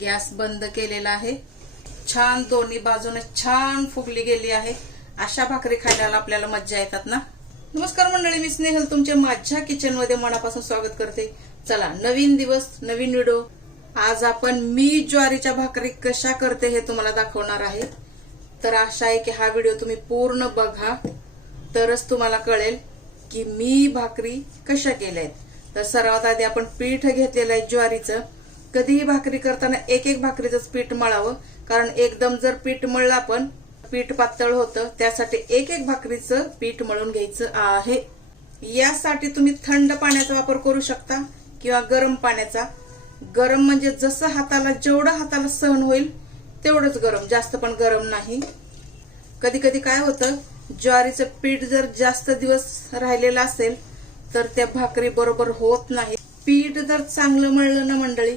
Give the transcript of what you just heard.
Gas बंद केलेला आहे। छान दोन्ही बाजूने छान फुगली गेली आहे। अशा भाकरी खायला आपल्याला मज्जा येतात ना। नमस्कार मंडळी, मी स्नेहल तुमचे माझ्या किचन मध्ये मनापासून स्वागत करते। चला, नवीन दिवस नवीन व्हिडिओ। आज आपण मी ज्वारीच्या भाकरी कशा करते हे तुम्हाला दाखवणार आहे। तर आशा आहे की हा व्हिडिओ तुम्ही पूर्ण बघा, तरच तुम्हाला कळेल की मी भाकरी कशा केल्यात। तर सर्वात आधी आपण पीठ घेतलेलं आहे ज्वारीचं। कधीही भाकरी करताना एक एक भाकरीचं पीठ मळावं, कारण एकदम जर पीठ मळलं आपण पीठ पातळ होतं। त्यासाठी एक एक भाकरीचं पीठ मळून घ्यायचं आहे। यासाठी तुम्ही थंड पाण्याचा वापर करू शकता किंवा गरम पाण्याचा। गरम म्हणजे जसं जेवढं हाताला सहन होईल तेवढंच गरम, जास्त पण गरम नाही। कधी कधी काय होतं, ज्वारीचं पीठ जर जास्त दिवस राहिलेलं असेल तर त्या भाकरी बरोबर होत नाही। पीठ जर चांगलं मळलं ना मंडळी